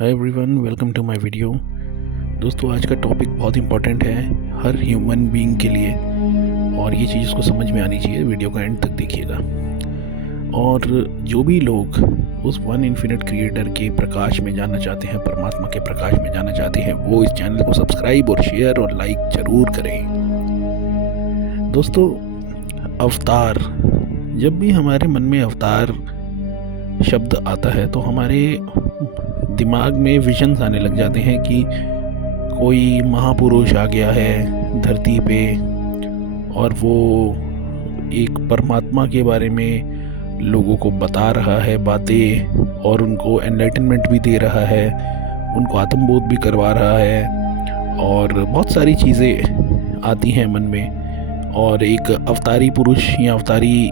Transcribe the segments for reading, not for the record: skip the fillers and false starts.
Hi everyone, welcome to my video. दोस्तों, आज का टॉपिक बहुत इंपॉर्टेंट है हर ह्यूमन बीइंग के लिए और ये चीज़ को समझ में आनी चाहिए। वीडियो का एंड तक देखिएगा। और जो भी लोग उस वन इन्फिनिट क्रिएटर के प्रकाश में जाना चाहते हैं, परमात्मा के प्रकाश में जाना चाहते हैं, वो इस चैनल को सब्सक्राइब और शेयर और लाइक ज़रूर करें। दोस्तों, अवतार, जब भी हमारे मन में अवतार शब्द आता है तो हमारे दिमाग में विजन्स आने लग जाते हैं कि कोई महापुरुष आ गया है धरती पे और वो एक परमात्मा के बारे में लोगों को बता रहा है बातें और उनको एनलाइटनमेंट भी दे रहा है, उनको आत्मबोध भी करवा रहा है और बहुत सारी चीज़ें आती हैं मन में। और एक अवतारी पुरुष या अवतारी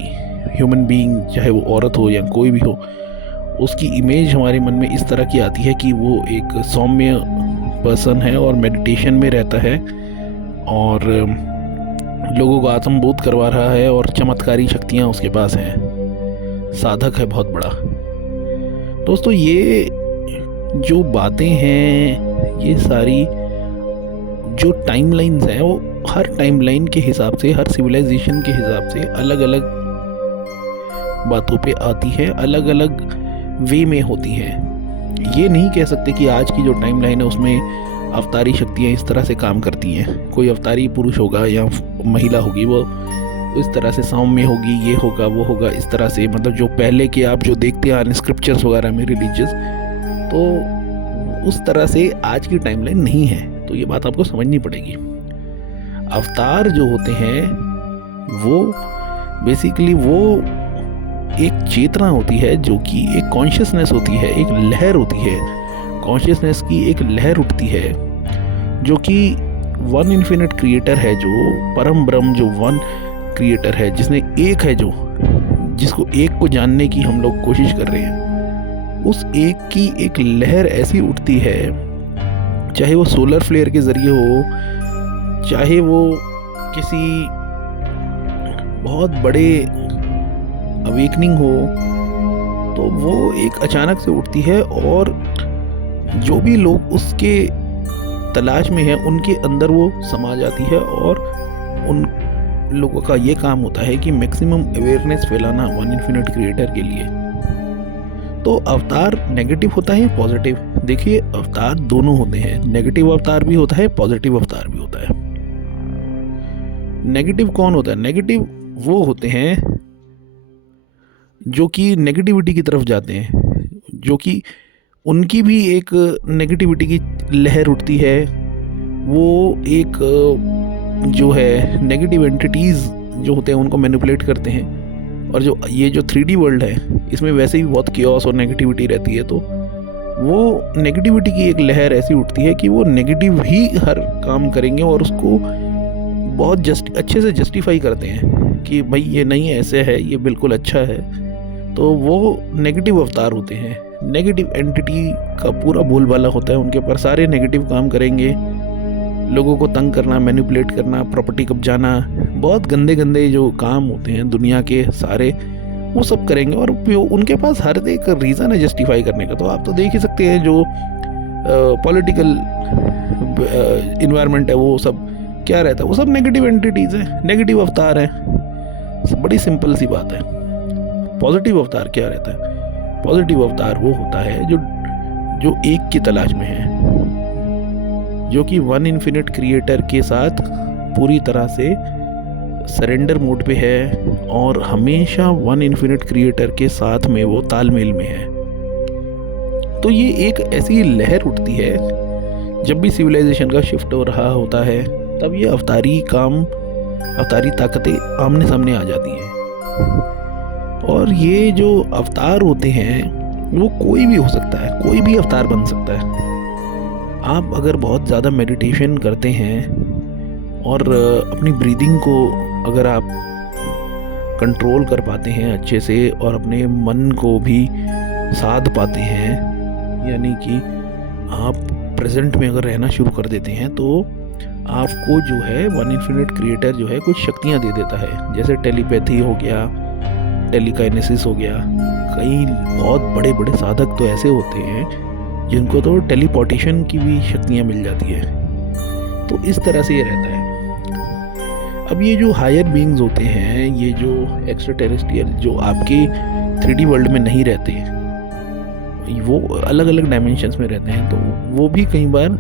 ह्यूमन बीइंग, चाहे वो औरत हो या कोई भी हो, उसकी इमेज हमारे मन में इस तरह की आती है कि वो एक सौम्य पर्सन है और मेडिटेशन में रहता है और लोगों को आत्मबोध करवा रहा है और चमत्कारी शक्तियाँ उसके पास हैं, साधक है बहुत बड़ा। दोस्तों, ये जो बातें हैं, ये सारी जो टाइमलाइंस हैं, वो हर टाइमलाइन के हिसाब से, हर सिविलाइजेशन के हिसाब से अलग अलग बातों पे आती है, अलग अलग वे में होती हैं। ये नहीं कह सकते कि आज की जो टाइमलाइन है उसमें अवतारी शक्तियाँ इस तरह से काम करती हैं। कोई अवतारी पुरुष होगा या महिला होगी, वो इस तरह से सौम्य होगी, ये होगा वो होगा, इस तरह से, मतलब जो पहले के आप जो देखते हैं स्क्रिप्चर्स वगैरह में रिलीजियस, तो उस तरह से आज की टाइमलाइन नहीं है। तो ये बात आपको समझनी पड़ेगी। अवतार जो होते हैं वो बेसिकली वो एक चेतना होती है, जो कि एक कॉन्शियसनेस होती है, एक लहर होती है, कॉन्शियसनेस की एक लहर उठती है, जो कि वन इन्फिनिट क्रिएटर है, जो परम ब्रह्म, जो वन क्रिएटर है, जिसने एक है, जो जिसको एक को जानने की हम लोग कोशिश कर रहे हैं, उस एक की एक लहर ऐसी उठती है, चाहे वो सोलर फ्लेयर के ज़रिए हो, चाहे वो किसी बहुत बड़े अवेकनिंग हो, तो वो एक अचानक से उठती है और जो भी लोग उसके तलाश में हैं उनके अंदर वो समा जाती है। और उन लोगों का ये काम होता है कि मैक्सिमम अवेयरनेस फैलाना वन इन्फिनिट क्रिएटर के लिए। तो अवतार नेगेटिव होता है या पॉजिटिव? देखिए, अवतार दोनों होते हैं, नेगेटिव अवतार भी होता है, पॉजिटिव अवतार भी होता है। नेगेटिव कौन होता है? नेगेटिव वो होते हैं जो कि नेगेटिविटी की तरफ जाते हैं, जो कि उनकी भी एक नेगेटिविटी की लहर उठती है। वो एक जो है नेगेटिव एंटिटीज़ जो होते हैं उनको मैनिपुलेट करते हैं। और जो ये जो 3D वर्ल्ड है, इसमें वैसे ही बहुत कियोस और नेगेटिविटी रहती है, तो वो नेगेटिविटी की एक लहर ऐसी उठती है कि वो नेगेटिव ही हर काम करेंगे और उसको बहुत अच्छे से जस्टिफाई करते हैं कि भाई ये नहीं ऐसे है, ये बिल्कुल अच्छा है। तो वो नेगेटिव अवतार होते हैं। नेगेटिव एंटिटी का पूरा बोलबाला होता है उनके ऊपर, सारे नेगेटिव काम करेंगे, लोगों को तंग करना, मैनिपुलेट करना, प्रॉपर्टी कब्जाना, बहुत गंदे गंदे जो काम होते हैं दुनिया के सारे, वो सब करेंगे। और उनके पास हर एक रीज़न है जस्टिफाई करने का। तो आप तो देख ही सकते हैं जो पॉलिटिकल इन्वायरमेंट है, वो सब क्या रहता है, वो सब नेगेटिव एंटिटीज़ हैं, नेगेटिव अवतार हैं। बड़ी सिंपल सी बात है। पॉजिटिव अवतार क्या रहता है? पॉजिटिव अवतार वो होता है जो एक की तलाश में है, जो कि वन इन्फिनिट क्रिएटर के साथ पूरी तरह से सरेंडर मोड पे है और हमेशा वन इन्फिनिट क्रिएटर के साथ में वो तालमेल में है। तो ये एक ऐसी लहर उठती है जब भी सिविलाइजेशन का शिफ्ट हो रहा होता है, तब ये अवतारी ताकतें आमने सामने आ जाती हैं। और ये जो अवतार होते हैं वो कोई भी हो सकता है, कोई भी अवतार बन सकता है। आप अगर बहुत ज़्यादा मेडिटेशन करते हैं और अपनी ब्रीदिंग को अगर आप कंट्रोल कर पाते हैं अच्छे से और अपने मन को भी साध पाते हैं, यानी कि आप प्रेजेंट में अगर रहना शुरू कर देते हैं, तो आपको जो है वन इन्फिनिट क्रिएटर जो है कुछ शक्तियाँ दे देता है। जैसे टेलीपैथी हो गया, टेलीकाइनेसिस हो गया। कई बहुत बड़े बड़े साधक तो ऐसे होते हैं जिनको तो टेलीपोर्टेशन की भी शक्तियाँ मिल जाती है। तो इस तरह से ये रहता है। अब ये जो हायर बीइंग्स होते हैं, ये जो एक्स्ट्रा टेरेस्ट्रियल, जो आपके 3D वर्ल्ड में नहीं रहते, वो अलग अलग डायमेंशंस में रहते हैं, तो वो भी कई बार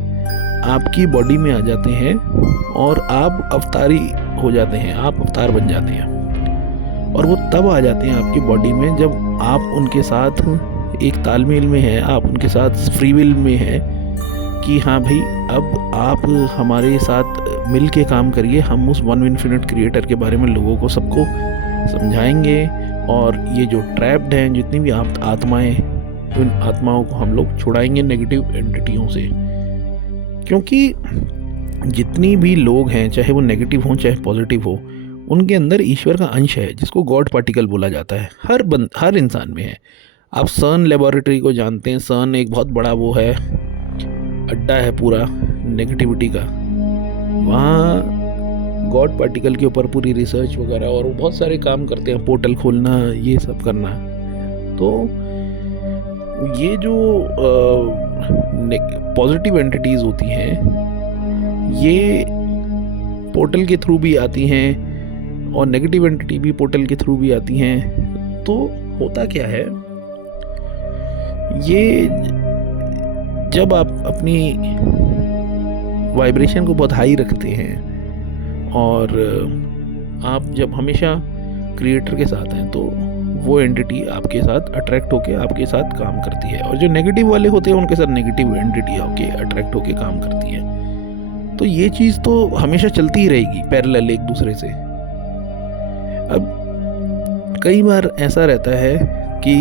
आपकी बॉडी में आ जाते हैं और आप अवतारी हो जाते हैं, आप अवतार बन जाते हैं। और वो तब आ जाते हैं आपकी बॉडी में जब आप उनके साथ एक तालमेल में हैं, आप उनके साथ फ्री विल में हैं कि हाँ भाई, अब आप हमारे साथ मिल के काम करिए, हम उस वन इन्फिनिट क्रिएटर के बारे में लोगों को सबको समझाएंगे। और ये जो ट्रैप्ड हैं जितनी भी आत्माएं, उन आत्माओं को हम लोग छुड़ाएंगे नेगेटिव एंटिटियों से। क्योंकि जितनी भी लोग हैं, चाहे वो नेगेटिव हों चाहे पॉजिटिव हो, उनके अंदर ईश्वर का अंश है जिसको गॉड पार्टिकल बोला जाता है। हर इंसान में है। आप सर्न लेबोरेटरी को जानते हैं। सर्न एक बहुत बड़ा वो है, अड्डा है पूरा नेगेटिविटी का। वहाँ गॉड पार्टिकल के ऊपर पूरी रिसर्च वगैरह और वो बहुत सारे काम करते हैं, पोर्टल खोलना, ये सब करना। तो ये जो पॉजिटिव एंटिटीज़ होती हैं, ये पोर्टल के थ्रू भी आती हैं और नेगेटिव एंटिटी भी पोर्टल के थ्रू भी आती हैं। तो होता क्या है, ये जब आप अपनी वाइब्रेशन को बहुत हाई रखते हैं और आप जब हमेशा क्रिएटर के साथ हैं, तो वो एंटिटी आपके साथ अट्रैक्ट होके आपके साथ काम करती है। और जो नेगेटिव वाले होते हैं उनके साथ नेगेटिव एंटिटी होके अट्रैक्ट होके काम करती है। तो ये चीज़ तो हमेशा चलती ही रहेगी पैरेलल एक दूसरे से। अब कई बार ऐसा रहता है कि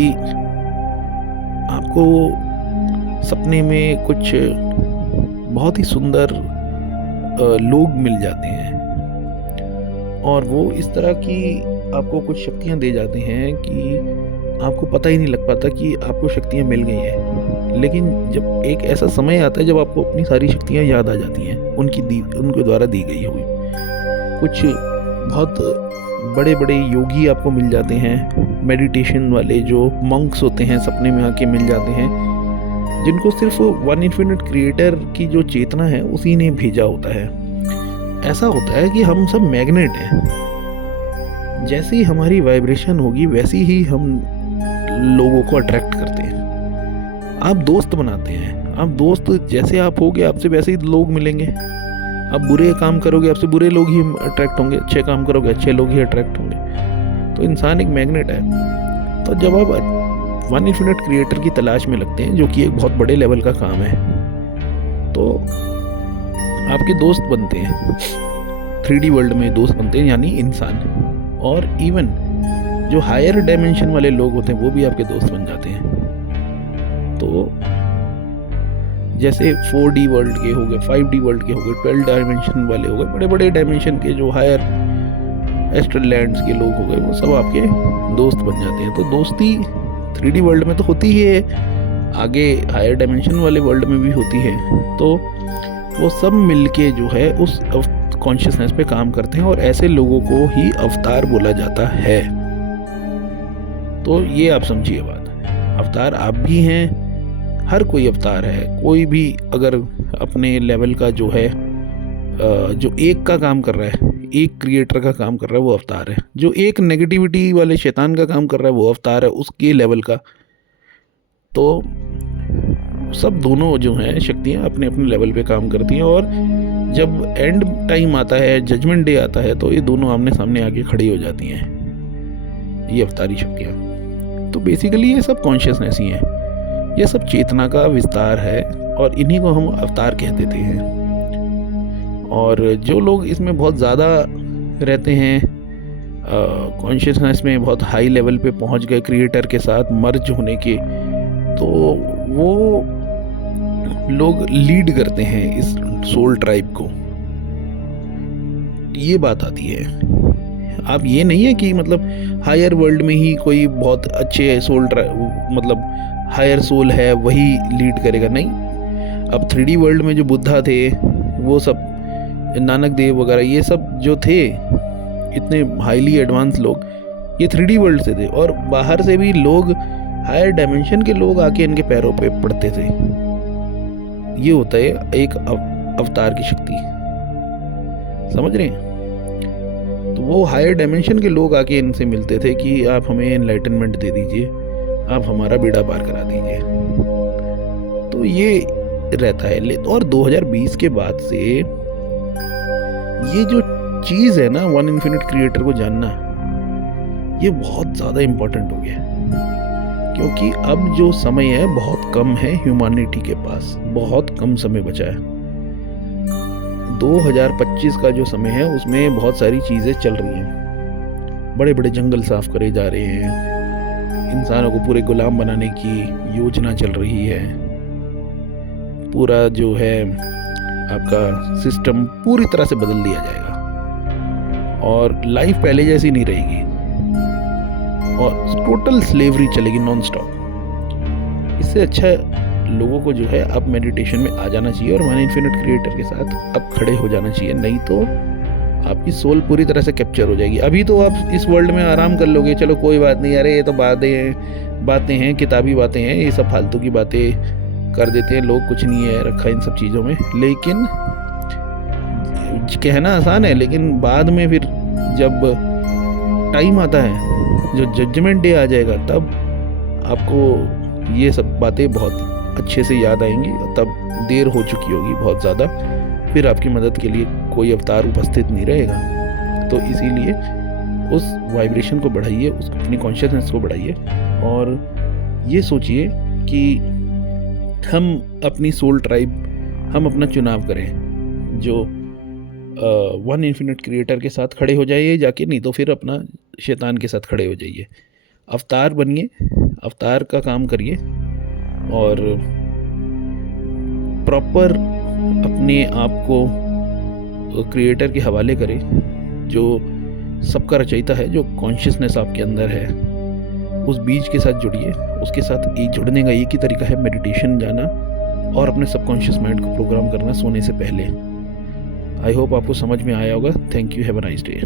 आपको सपने में कुछ बहुत ही सुंदर लोग मिल जाते हैं और वो इस तरह की आपको कुछ शक्तियाँ दे जाते हैं कि आपको पता ही नहीं लग पाता कि आपको शक्तियाँ मिल गई हैं। लेकिन जब एक ऐसा समय आता है जब आपको अपनी सारी शक्तियाँ याद आ जाती हैं, उनके द्वारा दी गई हुई। कुछ बहुत बड़े बड़े योगी आपको मिल जाते हैं, मेडिटेशन वाले जो मंक्स होते हैं सपने में आके मिल जाते हैं, जिनको सिर्फ वन इन्फिनिट क्रिएटर की जो चेतना है उसी ने भेजा होता है। ऐसा होता है कि हम सब मैग्नेट हैं। जैसी हमारी वाइब्रेशन होगी वैसी ही हम लोगों को अट्रैक्ट करते हैं। आप दोस्त बनाते हैं, आप दोस्त जैसे आप होगे आपसे वैसे ही लोग मिलेंगे। आप बुरे काम करोगे आपसे बुरे लोग ही अट्रैक्ट होंगे, अच्छे काम करोगे अच्छे लोग ही अट्रैक्ट होंगे। तो इंसान एक मैग्नेट है। तो जब आप वन इन्फिनिट क्रिएटर की तलाश में लगते हैं, जो कि एक बहुत बड़े लेवल का काम है, तो आपके दोस्त बनते हैं। 3D वर्ल्ड में दोस्त बनते हैं, यानी इंसान। और इवन जो हायर डायमेंशन वाले लोग होते हैं वो भी आपके दोस्त बन जाते हैं। तो जैसे 4D वर्ल्ड के हो गए, 5D वर्ल्ड के हो गए, 12 डायमेंशन वाले हो गए, बड़े बड़े डायमेंशन के जो हायर एस्ट्रल लैंड्स के लोग हो गए, वो सब आपके दोस्त बन जाते हैं। तो दोस्ती 3D वर्ल्ड में तो होती ही है, आगे हायर डायमेंशन वाले वर्ल्ड में भी होती है। तो वो सब मिलके जो है उस कॉन्शियसनेस पे काम करते हैं और ऐसे लोगों को ही अवतार बोला जाता है। तो ये आप समझिए बात। अवतार आप भी हैं, हर कोई अवतार है। कोई भी अगर अपने लेवल का जो है, जो एक का काम कर रहा है, एक क्रिएटर का काम कर रहा है, वो अवतार है। जो एक नेगेटिविटी वाले शैतान का काम कर रहा है वो अवतार है उसके लेवल का। तो सब दोनों जो हैं शक्तियाँ अपने अपने लेवल पे काम करती हैं। और जब एंड टाइम आता है, जजमेंट डे आता है, तो ये दोनों आमने सामने आके खड़ी हो जाती हैं, ये अवतारी शक्तियाँ। तो बेसिकली ये सब कॉन्शियसनेस ही है, ये सब चेतना का विस्तार है और इन्हीं को हम अवतार कह देते हैं। और जो लोग इसमें बहुत ज़्यादा रहते हैं, कॉन्शियसनेस में बहुत हाई लेवल पे पहुंच गए क्रिएटर के साथ मर्ज होने के, तो वो लोग लीड करते हैं इस सोल ट्राइब को। ये बात आती है। आप ये नहीं है कि मतलब हायर वर्ल्ड में ही कोई बहुत अच्छे सोल मतलब हायर सोल है वही लीड करेगा, नहीं। अब 3D वर्ल्ड में जो बुद्धा थे, वो सब नानक देव वगैरह, ये सब जो थे इतने हाईली एडवांस लोग, ये 3D वर्ल्ड से थे। और बाहर से भी लोग, हायर डायमेंशन के लोग आके इनके पैरों पे पड़ते थे। ये होता है एक अवतार की शक्ति, समझ रहे हैं। तो वो हायर डायमेंशन के लोग आके इनसे मिलते थे कि आप हमें एनलाइटनमेंट दे दीजिए, आप हमारा बेड़ा पार करा दीजिए। तो ये रहता है। और 2020 के बाद से ये जो चीज़ है ना, वन इन्फिनिट क्रिएटर को जानना, ये बहुत ज़्यादा इम्पोर्टेंट हो गया, क्योंकि अब जो समय है बहुत कम है ह्यूमैनिटी के पास, बहुत कम समय बचा है। 2025 का जो समय है उसमें बहुत सारी चीज़ें चल रही हैं। बड़े बड़े जंगल साफ करे जा रहे हैं, इंसानों को पूरे गुलाम बनाने की योजना चल रही है, पूरा जो है आपका सिस्टम पूरी तरह से बदल दिया जाएगा और लाइफ पहले जैसी नहीं रहेगी और टोटल स्लेवरी चलेगी नॉन स्टॉप। इससे अच्छा लोगों को जो है अब मेडिटेशन में आ जाना चाहिए और वन इन्फिनिट क्रिएटर के साथ अब खड़े हो जाना चाहिए, नहीं तो आपकी सोल पूरी तरह से कैप्चर हो जाएगी। अभी तो आप इस वर्ल्ड में आराम कर लोगे, चलो कोई बात नहीं, अरे ये तो बातें हैं, किताबी बातें हैं, ये सब फालतू की बातें कर देते हैं लोग, कुछ नहीं है रखा इन सब चीज़ों में। लेकिन कहना आसान है, लेकिन बाद में फिर जब टाइम आता है, जो जजमेंट डे आ जाएगा, तब आपको ये सब बातें बहुत अच्छे से याद आएंगी। तब देर हो चुकी होगी बहुत ज़्यादा, फिर आपकी मदद के लिए कोई अवतार उपस्थित नहीं रहेगा। तो इसीलिए उस वाइब्रेशन को बढ़ाइए, उस अपनी कॉन्शियसनेस को बढ़ाइए और ये सोचिए कि हम अपनी सोल ट्राइब, हम अपना चुनाव करें, जो वन इन्फिनिट क्रिएटर के साथ खड़े हो जाइए जाके, नहीं तो फिर अपना शैतान के साथ खड़े हो जाइए। अवतार बनिए, अवतार का काम करिए और प्रॉपर अपने आप को क्रिएटर के हवाले करें, जो सबका रचयिता है, जो कॉन्शियसनेस आपके अंदर है, उस बीज के साथ जुड़िए। उसके साथ जुड़ने का एक ही तरीका है, मेडिटेशन जाना और अपने सबकॉन्शियस माइंड को प्रोग्राम करना सोने से पहले। आई होप आपको समझ में आया होगा। Thank you, have a nice day.